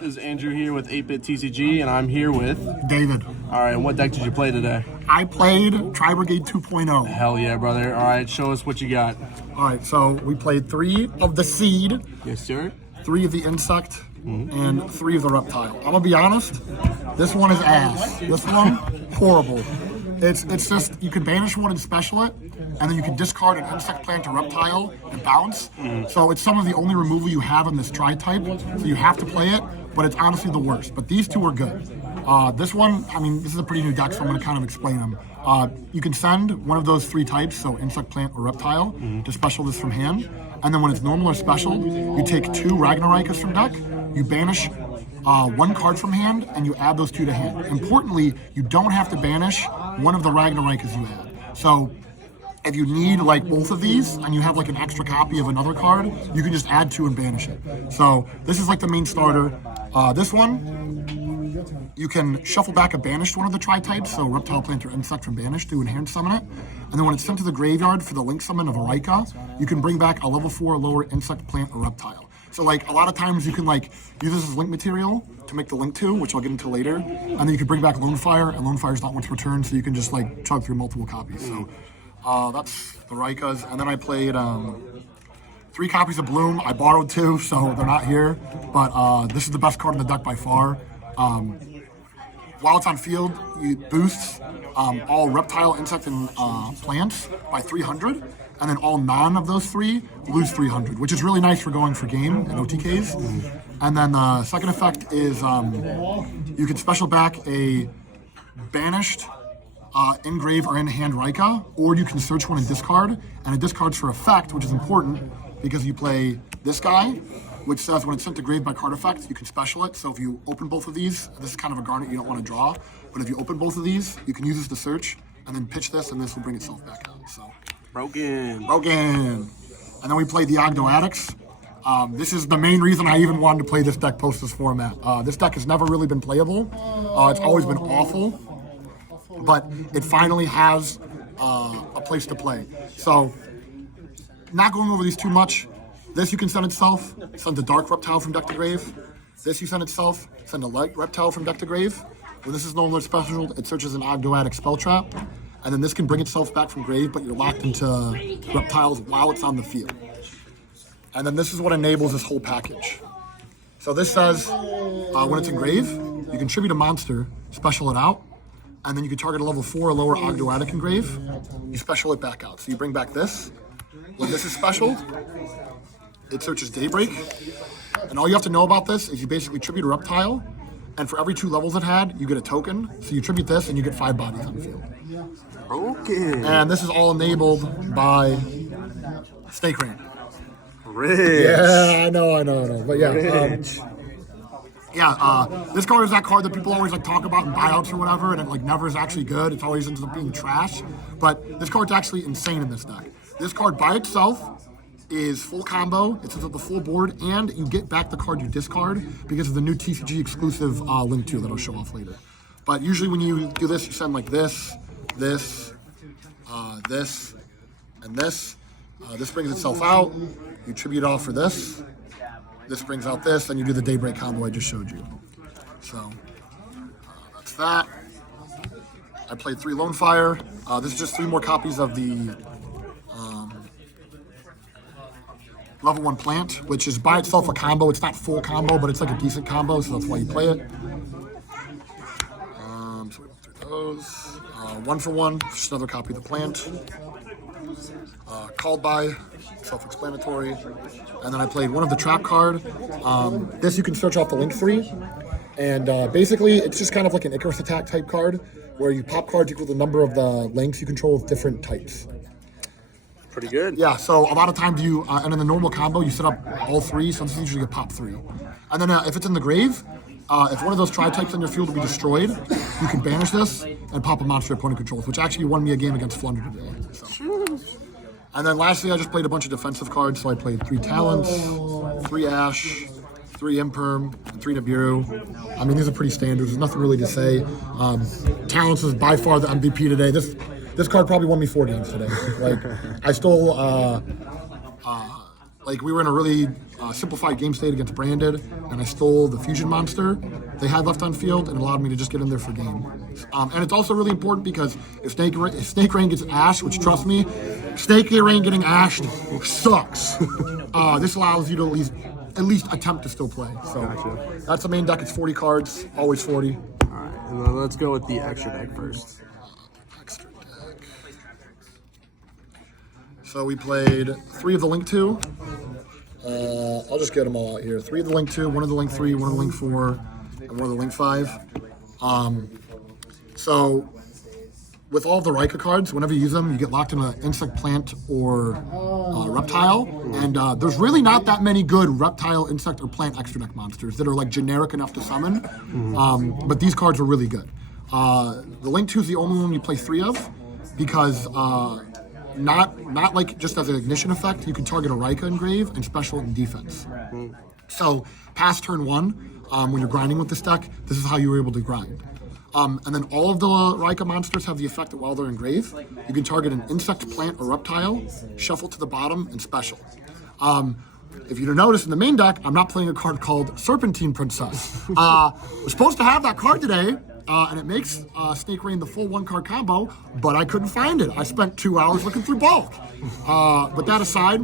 This is Andrew here with 8-bit.TCG, and I'm here with David. All right, and what deck did you play today? I played Tri-Brigade 2.0. Hell yeah, brother. All right, show us what you got. All right, so we played 3 of the Seed, Yes, sir. 3 of the Insect, and 3 of the Reptile. I'm gonna be honest, this one is ass. This one, horrible. It's just, you can banish one and special it, and then you can discard an Insect, Plant, or Reptile and bounce. So it's some of the only removal you have in this Tri-type, so you have to play it, but it's honestly the worst. But these two are good. This one, I mean, this is a pretty new deck, so I'm gonna kind of explain them. You can send one of those 3 types, so Insect, Plant, or Reptile, to special this from hand. And then when it's normal or special, you take 2 Ragnaraikas from deck, you banish 1 card from hand, and you add those 2 to hand. Importantly, you don't have to banish one of the Ragnaraikas you add. So if you need like both of these and you have like an extra copy of another card, you can just add 2 and banish it. So this is like the main starter. This one, you can shuffle back a banished one of the tri-types, so Reptile, Plant, or Insect from banished to hand summon it. And then when it's sent to the graveyard for the link summon of Raika, you can bring back a level 4 or lower Insect, Plant, or Reptile. So like a lot of times you can like use this as link material to make the link to, which I'll get into later. And then you can bring back Lone Fire, and Lone Fire's not once returned, so you can just like chug through multiple copies. So that's the Raikas. And then I played 3 copies of Bloom. I borrowed 2, so they're not here. But this is the best card in the deck by far. While it's on field, it boosts all Reptile, Insect, and Plants by 300. And then all none of those 3 lose 300, which is really nice for going for game and OTKs. And then the second effect is you can special back a banished engrave or in-hand Raika, or you can search one and discard. And it discards for effect, which is important because you play this guy, which says when it's sent to grave by card effect, you can special it. So if you open both of these, this is kind of a garnet you don't want to draw, but if you open both of these, you can use this to search and then pitch this, and this will bring itself back out. So. Broken. And then we played the Ogdoadics. This is the main reason I even wanted to play this deck post this format. This deck has never really been playable. It's always been awful, but it finally has a place to play. So, not going over these too much. This you can send itself, send a Dark Reptile from deck to grave. This you send itself, send a Light Reptile from deck to grave. When this is no longer special, it searches an Ogdoadic spell trap. And then this can bring itself back from grave, but you're locked into reptiles while it's on the field. And then this is what enables this whole package. So this says, when it's in grave, you can tribute a monster, special it out, and then you can target a level 4 or lower Ogdoadic in grave, you special it back out. So you bring back this. When this is special, it searches Daybreak. And all you have to know about this is you basically tribute a reptile, and for every 2 levels it had, you get a token. So you tribute this, and you get 5 bodies on the field. Broken. And this is all enabled by Snake Rain. Rich. Yeah, I know. But yeah, this card is that card that people always like talk about in buyouts or whatever, and it like never is actually good. It always ends up being trash. But this card's actually insane in this deck. This card by itself is full combo. It sets up the full board, and you get back the card you discard because of the new TCG exclusive link to that I'll show off later. But usually when you do this, you send like this, this, and this. This brings itself out. You tribute off for this. This brings out this, and you do the Daybreak combo I just showed you. So that's that. I played 3 Lone Fire. This is just 3 more copies of the level 1 Plant, which is by itself a combo. It's not full combo, but it's like a decent combo, so that's why you play it. So we went through those. 1 for 1, just another copy of the Plant. Called by, self-explanatory. And then I played one of the Trap card. This you can search off the link 3. And basically, it's just kind of like an Icarus attack type card, where you pop cards equal the number of the links you control with different types. Pretty good. Yeah, so a lot of times you, and in the normal combo, you set up all 3, so this is usually a pop 3. And then if it's in the grave, if one of those tri-types in your field will be destroyed, you can banish this and pop a monster opponent controls, which actually won me a game against Flunder today. So. And then lastly, I just played a bunch of defensive cards, so I played 3 Talents, 3 Ash, 3 Imperm, and 3 Nibiru. I mean, these are pretty standard. There's nothing really to say. Talents is by far the MVP today. This card probably won me 4 games today. Like, I stole like we were in a really simplified game state against Branded, and I stole the fusion monster they had left on field and allowed me to just get in there for game. And it's also really important because if Snake Rain gets ashed, which trust me, Snake Rain getting ashed sucks. This allows you to at least attempt to still play. So that's the main deck. It's 40 cards, always 40. All right, and then let's go with the extra deck first. Extra deck. So we played 3 of the Link 2. I'll just get them all out here. 3 of the Link 2, 1 of the Link 3, 1 of the Link 4, and 1 of the Link 5. So with all of the Raika cards, whenever you use them, you get locked in an insect, plant, or reptile. And there's really not that many good reptile, insect, or plant extra deck monsters that are like generic enough to summon. But these cards are really good. The Link 2 is the only one you play 3 of because not like just as an ignition effect, you can target a Raika engrave and special it in defense. So past turn 1, when you're grinding with this deck, this is how you were able to grind. And then all of the Raika monsters have the effect that while they're engraved, you can target an insect, plant, or reptile, shuffle to the bottom, and special. If you notice in the main deck, I'm not playing a card called Serpentine Princess. We're supposed to have that card today, and it makes Snake Rain the full 1-card combo, but I couldn't find it. I spent 2 hours looking through bulk. But that aside,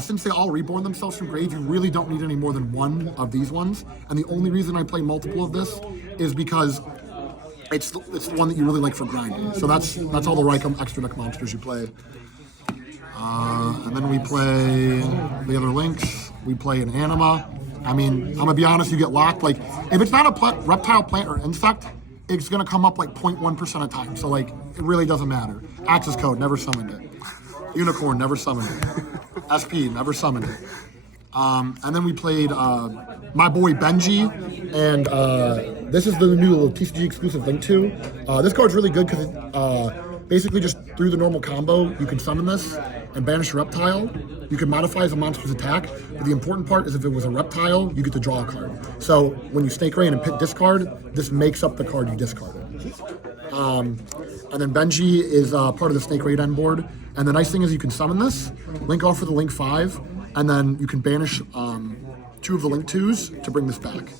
since they all reborn themselves from grave, you really don't need any more than 1 of these ones. And the only reason I play multiple of this is because it's the one that you really like for grinding. So that's all the Raika extra deck monsters you play. And then we play the other links. We play an Anima. I mean, I'm gonna be honest, you get locked. Like, if it's not a reptile, plant, or insect, it's gonna come up like 0.1% of time. So like, it really doesn't matter. Access code, never summoned it. Unicorn, never summoned it. SP, never summoned it. And then we played my boy Benji, and this is the new TCG exclusive Link 2. This card's really good because basically just through the normal combo, you can summon this and banish a reptile. You can modify as a monster's attack, but the important part is if it was a reptile, you get to draw a card. So when you Snake Rain and pick discard, this makes up the card you discarded. And then Benji is part of the Snake Raid end board. And the nice thing is you can summon this, link off for the Link 5, and then you can banish 2 of the Link 2s to bring this back.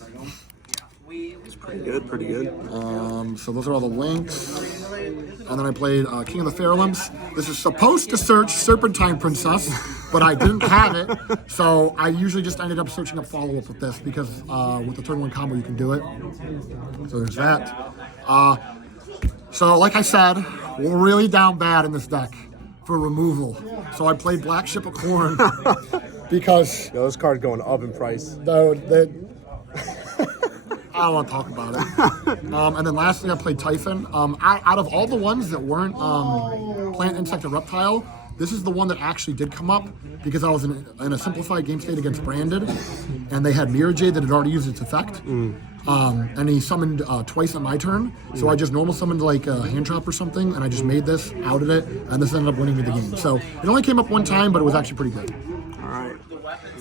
It's pretty good, pretty good. So those are all the links. And then I played King of the Fairlamps. This is supposed to search Serpentine Princess, but I didn't have it. So I usually just ended up searching up follow-up with this because with the turn 1 combo you can do it. So there's that. So like I said, we're really down bad in this deck for removal. So I played Black Ship of Corn because Those cards going up in price. I don't want to talk about it. And then lastly, I played Typhon. Out of all the ones that weren't plant, insect, or reptile, this is the one that actually did come up because I was in a simplified game state against Branded, and they had Mirror Jade that had already used its effect. And he summoned twice on my turn, so I just normal summoned like a hand trap or something, and I just made this, outed it, and this ended up winning me the game. So it only came up 1 time, but it was actually pretty good. All right.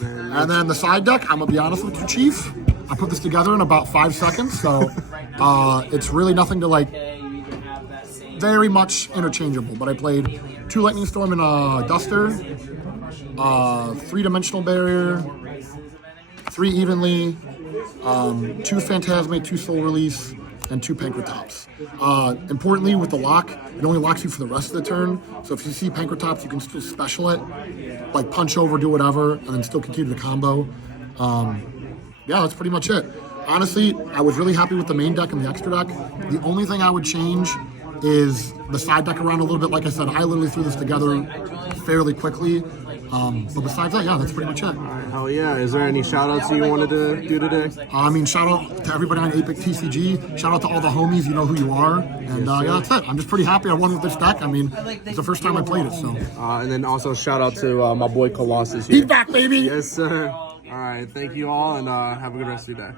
And then the side deck, I'm gonna be honest with you, Chief. I put this together in about 5 seconds, so it's really nothing to like. Very much interchangeable, but I played 2 Lightning Storm and a Duster, 3-dimensional barrier, 3 evenly, 2 Phantasmate, 2 Soul Release, and 2 Pankratops. Importantly, with the lock, it only locks you for the rest of the turn. So if you see Pankratops, you can still special it, like punch over, do whatever, and then still continue the combo. Yeah, that's pretty much it. Honestly, I was really happy with the main deck and the extra deck. The only thing I would change is the side deck around a little bit. Like I said, I literally threw this together fairly quickly. But besides that, yeah, that's pretty much it. Hell yeah. Is there any shout outs you wanted to do today? I mean, shout out to everybody on Apex TCG. Shout out to all the homies. You know who you are. And yeah, that's it. I'm just pretty happy I won with this deck. I mean, it's the first time I played it, so. And then also shout out to my boy Colossus here. He's back, baby. Yes, sir. All right. Thank you all, and have a good rest of your day.